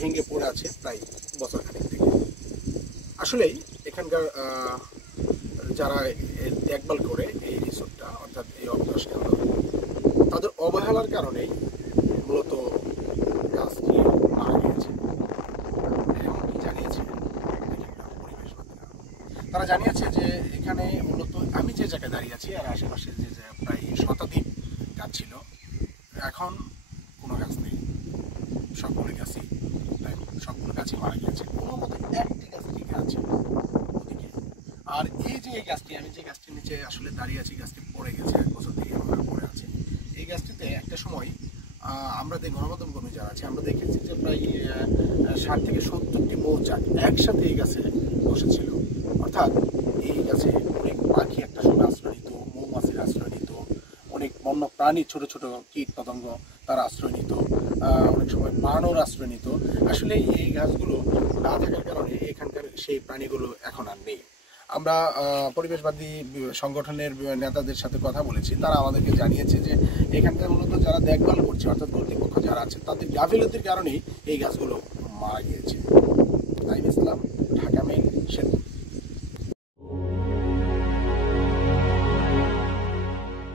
ভেঙে পড়ে আছে প্রায় বছরখানেক থেকে। আসলেই এখানকার যারা দেখভাল করে এই রিসোর্টটা অর্থাৎ এই অবকাশ কেন্দ্র, তাদের অবহেলার কারণেই মূলত গাছটি মারা গিয়েছে এমনকি জানিয়েছে পরিবেশবাদীরা। তারা জানিয়েছে যে এখানে মূলত আমি যে জায়গায় দাঁড়িয়ে আছি আর আশেপাশে যে প্রায় শতাধিক গাছ ছিল, এখন কোনো গাছ নেই, সবগুলো গাছই সবগুলো গাছই মারা গিয়েছে। কোনো মতো একটি গাছ টিকে আছে ওদিকে। আর এই যে এই গাছটি, আমি যে গাছটির নিচে আসলে দাঁড়িয়ে আছি, গাছটি পড়ে গেছে 1 বছর থেকে পড়ে আছে। এই গাছটিতে একটা সময় আমরা গণমাধ্যম কর্মী যারা আছে আমরা দেখেছি যে প্রায় 60 থেকে 70টি মৌচাক একসাথে এই গাছে বসেছিল। অর্থাৎ এই গাছে অনেক পাখি একটা সময় আশ্রয় নিত, মৌমাছির আশ্রয় নিত, অনেক বন্য প্রাণী, ছোট ছোট কীট পতঙ্গ তারা আশ্রয় নিত, অনেক সময় বানর আশ্রয় নিত। আসলে এই গাছগুলো না থাকার কারণে এখানকার সেই প্রাণীগুলো এখন আর নেই। আমরা পরিবেশবাদী সংগঠনের নেতাদের সাথে কথা বলেছি, তারা আমাদেরকে জানিয়েছে যে এখানকার মূলত যারা দেখভাল করছে অর্থাৎ কর্তৃপক্ষ যারা আছে তাদের গাফিলতির কারণেই এই গাছগুলো মারা গিয়েছে। নাঈম ইসলাম, ঢাকা মেইল, শেরপুর।